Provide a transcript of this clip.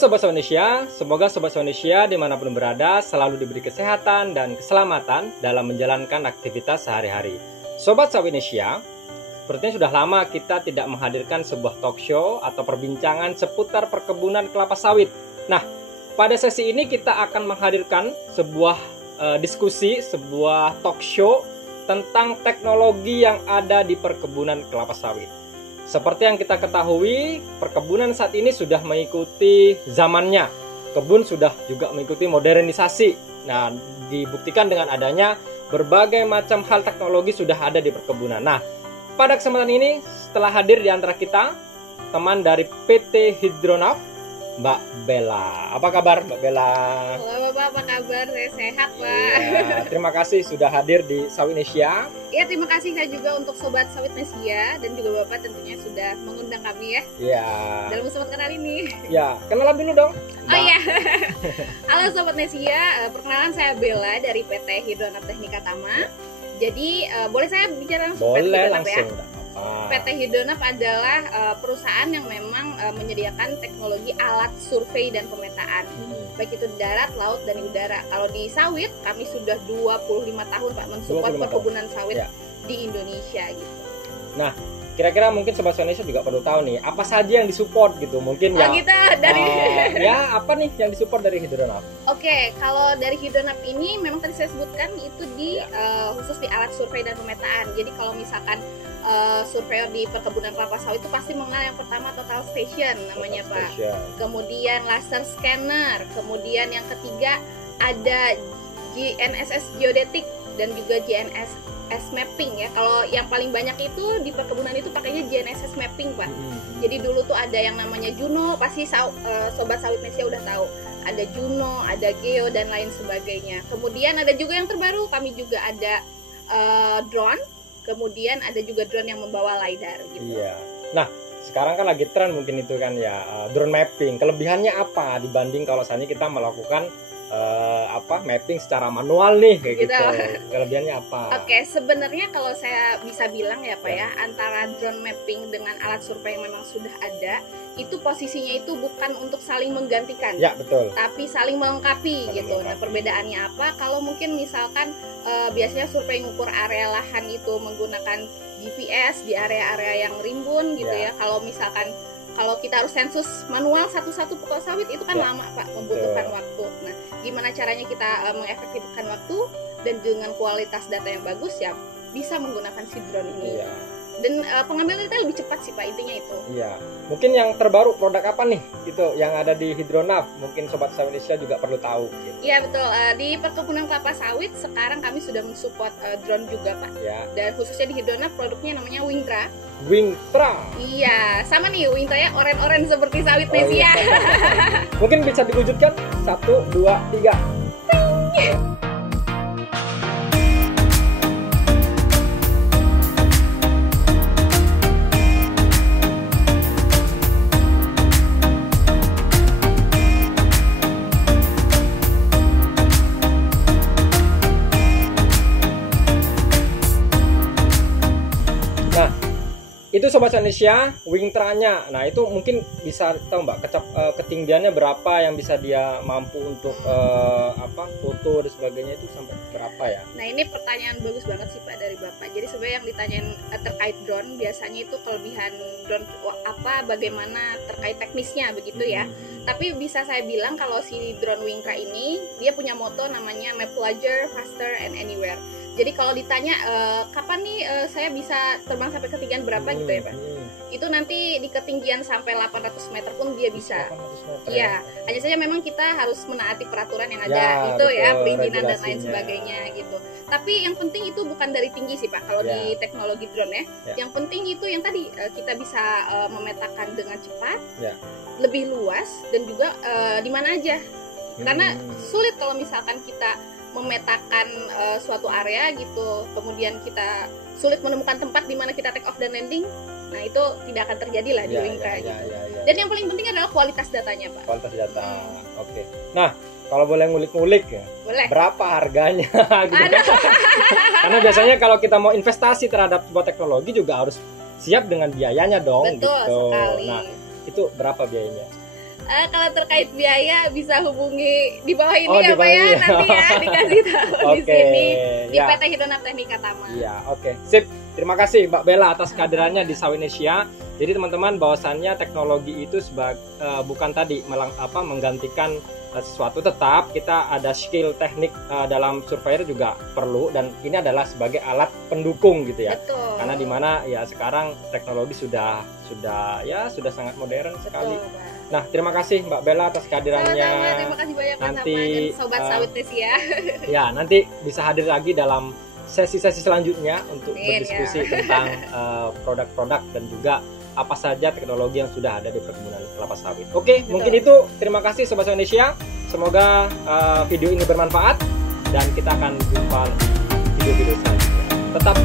Sobat Indonesia, semoga Sobat Indonesia dimanapun berada selalu diberi kesehatan dan keselamatan dalam menjalankan aktivitas sehari-hari. Sobat Indonesia, sepertinya sudah lama kita tidak menghadirkan sebuah talk show atau perbincangan seputar perkebunan kelapa sawit. Nah, pada sesi ini kita akan menghadirkan sebuah diskusi, sebuah talk show tentang teknologi yang ada di perkebunan kelapa sawit. Seperti yang kita ketahui, perkebunan saat ini sudah mengikuti zamannya. Kebun sudah juga mengikuti modernisasi. Nah, dibuktikan dengan adanya berbagai macam hal teknologi sudah ada di perkebunan. Nah, pada kesempatan ini, setelah hadir di antara kita, teman dari PT Hydronav, Mbak Bella. Apa kabar Mbak Bella? Halo Bapak, apa kabar? Saya sehat Pak. Ya, terima kasih sudah hadir di Sawitnesia. Ya, terima kasih saya juga untuk Sobat Sawitnesia dan juga Bapak tentunya sudah mengundang kami ya. Iya. Dalam kesempatan kenal ini. Ya, kenalan dulu dong. Oh iya. Halo Sobat Nesia, perkenalan saya Bella dari PT Hydronav Technika Tama. Jadi boleh saya bicara langsung PT Hydronav ya? PT Hydronav adalah perusahaan yang memang menyediakan teknologi alat survei dan pemetaan, baik itu di darat, laut, dan di udara. Kalau di sawit, kami sudah 25 tahun Pak mensupport perkebunan sawit di Indonesia gitu. Nah, kira-kira mungkin Sobat Indonesia juga perlu tahu nih, apa saja yang disupport gitu. Mungkin ya kita dari ya apa nih yang disupport dari Hydronav? Oke, kalau dari Hydronav ini memang tadi saya sebutkan itu di khusus di alat survei dan pemetaan. Jadi kalau misalkan surveyor di perkebunan kelapa sawit itu pasti mengenal yang pertama total station namanya Pak. Kemudian laser scanner, kemudian yang ketiga ada GNSS geodetik dan juga GNSS mapping ya. Kalau yang paling banyak itu di perkebunan itu pakainya GNSS mapping Pak. Jadi dulu tuh ada yang namanya Juno, pasti Sobat Sawitnesia udah tahu. Ada Juno, ada Geo dan lain sebagainya. Kemudian ada juga yang terbaru, kami juga ada drone. Kemudian ada juga drone yang membawa LiDAR gitu. Iya. Nah, sekarang kan lagi tren mungkin itu kan ya drone mapping. Kelebihannya apa dibanding kalau misalnya kita melakukan mapping secara manual nih kayak gitu. Kelebihannya apa? Oke, sebenarnya kalau saya bisa bilang ya Pak ya, antara drone mapping dengan alat survei yang memang sudah ada, itu posisinya itu bukan untuk saling menggantikan. Ya, betul. Tapi saling melengkapi gitu. Nah, perbedaannya apa? Kalau mungkin misalkan biasanya survei ngukur area lahan itu menggunakan GPS di area-area yang rimbun gitu ya. Kalau kita harus sensus manual satu-satu pokok sawit itu kan lama Pak, membutuhkan waktu. Nah, gimana caranya kita mengefektifkan waktu dan dengan kualitas data yang bagus ya bisa menggunakan si drone ini. Dan pengambilan data lebih cepat sih Pak, intinya itu. Iya. Mungkin yang terbaru produk apa nih gitu yang ada di Hydronav? Mungkin Sobat Sawitnesia juga perlu tahu. Iya betul. Di perkebunan kelapa sawit sekarang kami sudah mensupport drone juga Pak. Ya. Dan khususnya di Hydronav produknya namanya Wingtra. Wingtra. Iya, sama nih Wingtra ya, oren-oren seperti Sawitnesia. Mungkin bisa diwujudkan 1, 2, 3. Itu Sobat Indonesia, Wingtra-nya. Nah, itu mungkin bisa tahu Mbak, ketinggiannya berapa yang bisa dia mampu untuk foto dan sebagainya itu sampai berapa ya? Nah, ini pertanyaan bagus banget sih Pak dari Bapak. Jadi sebenarnya yang ditanyain terkait drone biasanya itu kelebihan drone bagaimana terkait teknisnya begitu ya. Tapi bisa saya bilang kalau si drone Wingtra ini dia punya moto namanya Map Larger, Faster and Anywhere. Jadi kalau ditanya kapan nih saya bisa terbang sampai ketinggian berapa gitu ya Pak? Itu nanti di ketinggian sampai 800 meter pun dia bisa. Iya, hanya saja memang kita harus menaati peraturan yang ada itu ya, perizinan dan lain sebagainya gitu. Tapi yang penting itu bukan dari tinggi sih Pak kalau di teknologi drone ya. Yang penting itu yang tadi kita bisa memetakan dengan cepat, lebih luas dan juga di mana aja. Karena sulit kalau misalkan kita memetakan suatu area gitu, kemudian kita sulit menemukan tempat di mana kita take off dan landing. Nah, itu tidak akan terjadi lah di Wingtra gitu. Dan yang paling penting adalah kualitas datanya, Pak. Kualitas data. Oke. Nah, kalau boleh ngulik-ngulik ya. Boleh. Berapa harganya gitu. Karena biasanya kalau kita mau investasi terhadap sebuah teknologi juga harus siap dengan biayanya dong. Betul gitu. sekali. Nah, itu berapa biayanya? Kalau terkait biaya bisa hubungi di bawah ini Oh, ya di Pak bawah ya, ini. nanti ya dikasih tahu di Oke, sini di ya. PT Hidronap Teknika Tama. Iya, oke. Sip. Terima kasih Mbak Bella atas kehadirannya di Sawinesia. Jadi teman-teman, bahwasannya teknologi itu bukan tadi menggantikan sesuatu, tetap kita ada skill teknik dalam surveyor juga perlu, dan ini adalah sebagai alat pendukung gitu ya. Betul. Karena dimana ya sekarang teknologi sudah sangat modern sekali. Betul, Pak. Nah, terima kasih Mbak Bella atas kehadirannya. Sama-sama, terima kasih banyak Mas Nanti, Sama dan Sobat Sawinesia. Ya, nanti bisa hadir lagi dalam sesi-sesi selanjutnya untuk Amin, berdiskusi ya. tentang produk-produk dan juga apa saja teknologi yang sudah ada di perkebunan kelapa sawit. Oke, Betul. mungkin itu. Terima kasih Sobat Sawinesia. Semoga video ini bermanfaat dan kita akan jumpa video-video selanjutnya. Tetap